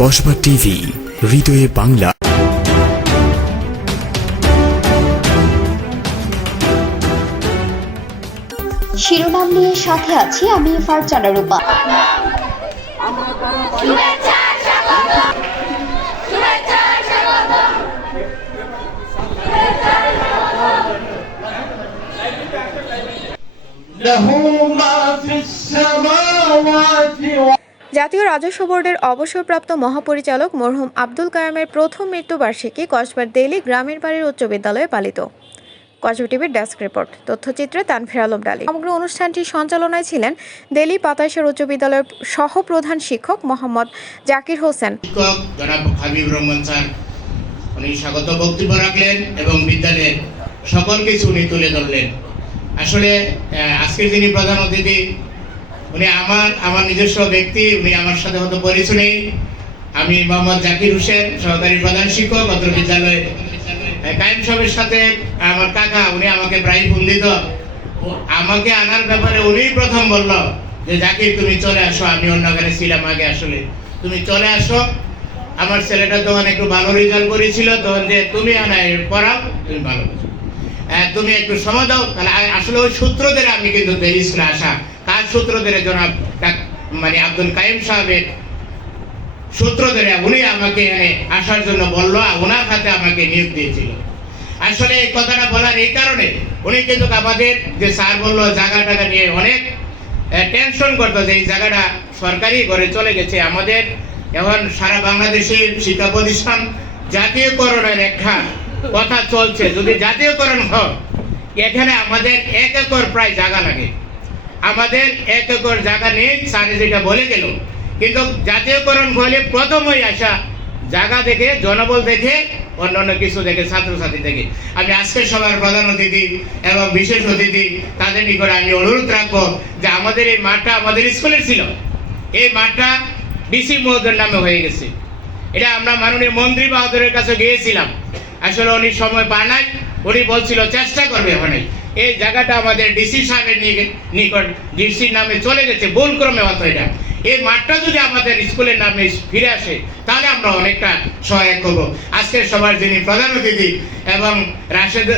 Kasba TV হৃদয়ে বাংলা। শিরোনাম নিয়ে সাথে আছি আমি ফারজানা রূপা। জাতীয় রাজস্ব বোর্ডের অবসরপ্রাপ্ত মহাপরিচালক মরহুম আব্দুল কায়ামের প্রথম মৃত্যুবার্ষিকী কসবার দেইলি গ্রামের বাড়ির উচ্চ বিদ্যালয়ে পালিত। কসবা টিভির ডেস্ক রিপোর্ট, তথ্যচিত্রে তানফির আলম ডালি। সমগ্র অনুষ্ঠানটি সঞ্চালনায় ছিলেন দেলি পাতাইশের উচ্চ বিদ্যালয়ের সহপ্রধান শিক্ষক মোহাম্মদ জাকির হোসেন। শিক্ষক জনাব হাবিব রহমান স্যার, উনি স্বাগত বক্তব্য রাখলেন এবং বিদ্যালয়ের সকল কিছু উনি তুলে ধরলেন। আসলে আজকে যিনি প্রধান অতিথি উনি আমার আমার নিজস্ব ব্যক্তি, উনি আমার সাথে হয়তো পরিচয় নেই। আমি মোহাম্মদ জাকির হোসেন, সহকারী প্রধান শিক্ষক অত্র বিদ্যালয়ে কায়েম সাহেবের সাথে আমার কাকা, উনি আমাকে প্রায় ফোন দিত। আমাকে আনার ব্যাপারে উনিই প্রথম বলল যে, জাকির, তুমি চলে আসো, আমি অন্য ওখানে ছিলাম আগে আসলে। তুমি চলে আসো। আমার ছেলেটা তখন একটু ভালো রেজাল্ট করেছিল, তখন যে, তুমি পড়াও, তুমি ভালো তুমি একটু সময় দাও, তাহলে আসলে ওই সূত্র ধরে আমি কিন্তু স্কুলে আসা সূত্র ধরে জনাব মানে আব্দুল কাইম সাহেবের সূত্র ধরে উনি আমাকে এখানে আসার জন্য বলল ওনার হাতে আমাকে নিয়োগ দিয়েছিল। আসলে এই কথাটা বলার এই কারণে উনি কিন্তু আমাদের যে স্যার বলল জায়গা টাকা নিয়ে অনেক টেনশন করতো যে এই জায়গাটা সরকারি ঘরে চলে গেছে। আমাদের এখন সারা বাংলাদেশের শিক্ষা প্রতিষ্ঠান জাতীয়করণের একটা কথা চলছে। যদি জাতীয়করণ হয়, এখানে আমাদের এক একর প্রায় জায়গা লাগে। আমাদের এক একর জায়গা নেই স্যার যেটা বলে গেল। কিন্তু জাতীয়করণ হলে প্রথমই আসা জায়গা দেখে, জনবল দেখে, অন্যান্য কিছু দেখে, ছাত্রছাত্রী দেখে। আমি আজকের সবার প্রধান অতিথি এবং বিশেষ অতিথি, তাদের নিকট আমি অনুরোধ রাখব যে আমাদের এই মাঠটা আমাদের স্কুলের ছিল। এই মাঠটা ডিসি মহোদয়ের নামে হয়ে গেছে। এটা আমরা মাননীয় মন্ত্রী বাহাদুরের কাছে গিয়েছিলাম। আসলে উনি সময় পায় নাই। উনি বলছিল, চেষ্টা করবে ওখানে এই জায়গাটা আমাদের ডিসি সাহেবের নিকে- নিকট ডিসির নামে চলে গেছে, ভুল ক্রমে অত এটা এই মাঠটা যদি আমাদের স্কুলের নামে ফিরে আসে, তাহলে আমরা অনেকটা সহায়ক করব আজকের সবার যিনি প্রধান অতিথি এবং রাশেদ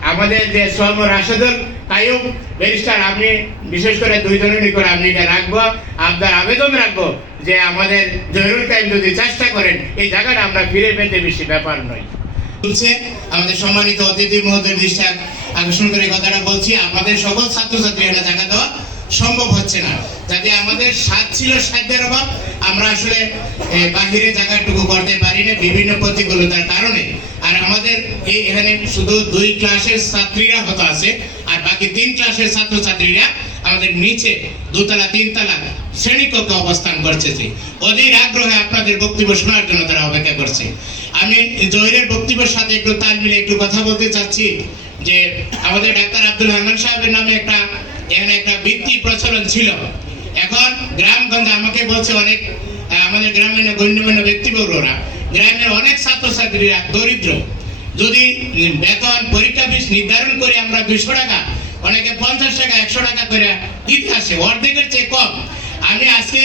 আমাদের যে সর্ব রাশেদুল কায়ুম ব্যারিস্টার, আমি বিশেষ করে দুইজনের নিকট আমি এটা রাখব, আপনার আবেদন রাখব যে আমাদের জহিরুল কাইম যদি চেষ্টা করেন, এই জায়গাটা আমরা ফিরে পেতে বেশি ব্যাপার নয়। বলছে, আমাদের সম্মানিত অতিথি মহোদয়ের দৃষ্টি আকর্ষণ করে কথাটা বলছি, আমাদের সকল ছাত্রছাত্রী এটা জায়গা দেওয়া সম্ভব হচ্ছে না। যাতে আমাদের সাত ছিল সাধ্যের অভাব, আমরা আসলে বাহিরে জায়গাটুকু করতে পারি না বিভিন্ন প্রতিকূলতার কারণে। আর আমাদের এই এখানে শুধু দুই ক্লাসের ছাত্রীরা হতো আছে বাকি তিন ক্লাসের ছাত্রছাত্রীরা আমাদের নিচে দোতলা, তিনতলা শ্রেণীকক্ষে অবস্থান করছে যে। অধীর আগ্রহে আপনাদের বক্তব্য শোনার জন্য তারা অপেক্ষা করছে। আমি জহিরের বক্তব্যের সাথে একটু তাল মিলে একটু কথা বলতে চাচ্ছি যে, আমাদের ডাক্তার আব্দুল হান্নান সাহেবের নামে একটা, এখানে একটা বৃত্তি প্রচলন ছিল। এখন গ্রামগঞ্জে আমাকে বলছে অনেক আমাদের গ্রামের গণ্যমান্য ব্যক্তিবর্গরা, গ্রামের অনেক ছাত্রছাত্রীরা দরিদ্র। যদি বেতন, পরীক্ষা ফিস নির্ধারণ করে আমরা দুইশো টাকা অনেকে পঞ্চাশ টাকা একশো টাকা করে দিতে আসে অর্ধেকের চেয়ে কম। আমি আজকে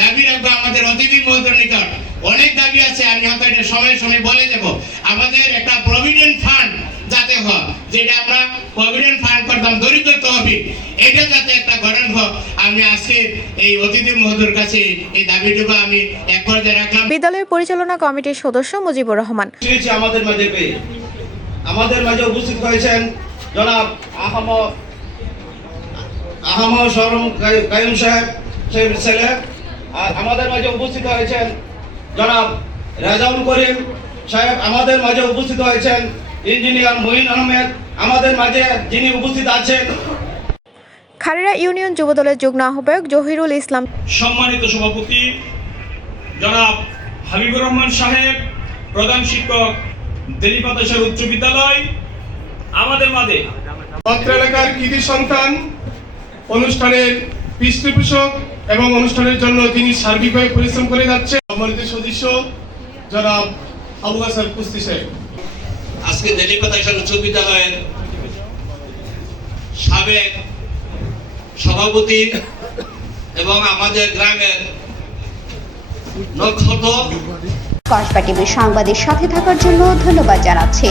দাবি রাখব আমাদের অতিথি মহোদয়ের নিকট। অনেক দাবি আছে আমি হয়তো এটা সময় সময় বলে যাব আমাদের একটা প্রভিডেন্ট ফান্ড যাতে হয় যেটা আমরা প্রভিডেন্ট ফান্ড করতাম দরিদ্র তহবিল এটা যাতে একটা গঠন হয়। আমি আজকে এই অতিথি মহোদয়ের কাছে এই দাবিটুকু আমি এক পর্যায়ে রাখলাম। বিদ্যালয়ের পরিচালনা কমিটির সদস্য মুজিবুর রহমান। আমাদের মাঝে পেয়ে আমাদের মাঝে উপস্থিত হয়েছেন জনাব আহম আহম সরম কায়ুম সাহেব সাহেবের ছেলে। আর আমাদের মাঝে উপস্থিত হয়েছেন জনাব রেজাউল করিম সাহেব। আমাদের মাঝে উপস্থিত হয়েছেন ইঞ্জিনিয়ার মহিন আহমেদ। আমাদের মাঝে যিনি উপস্থিত আছেন খারেরা ইউনিয়ন যুবদলের যুগ্ম আহ্বায়ক জহিরুল ইসলাম। সম্মানিত সভাপতি জনাব হাবিবুর রহমান সাহেব প্রধান শিক্ষক দেলিপাতাসের উচ্চ বিদ্যালয়। আমাদের মাঝে। অত্র এলাকার কৃতি সন্তান অনুষ্ঠানের পৃষ্ঠপোষক এবং অনুষ্ঠানের জন্য তিনি সার্বিকভাবে পরিশ্রম করে যাচ্ছে সম্মানিত সদস্য জনাব আবু হাসান কুস্তি সাহেব। আজকে দেলিপাতাইশাল উচ্চ বিদ্যালয়ের সাবেক সভাপতি এবং আমাদের গ্রামের নক্ষত্র। কসবা টিভির সংবাদের সাথে থাকার জন্য ধন্যবাদ জানাচ্ছি।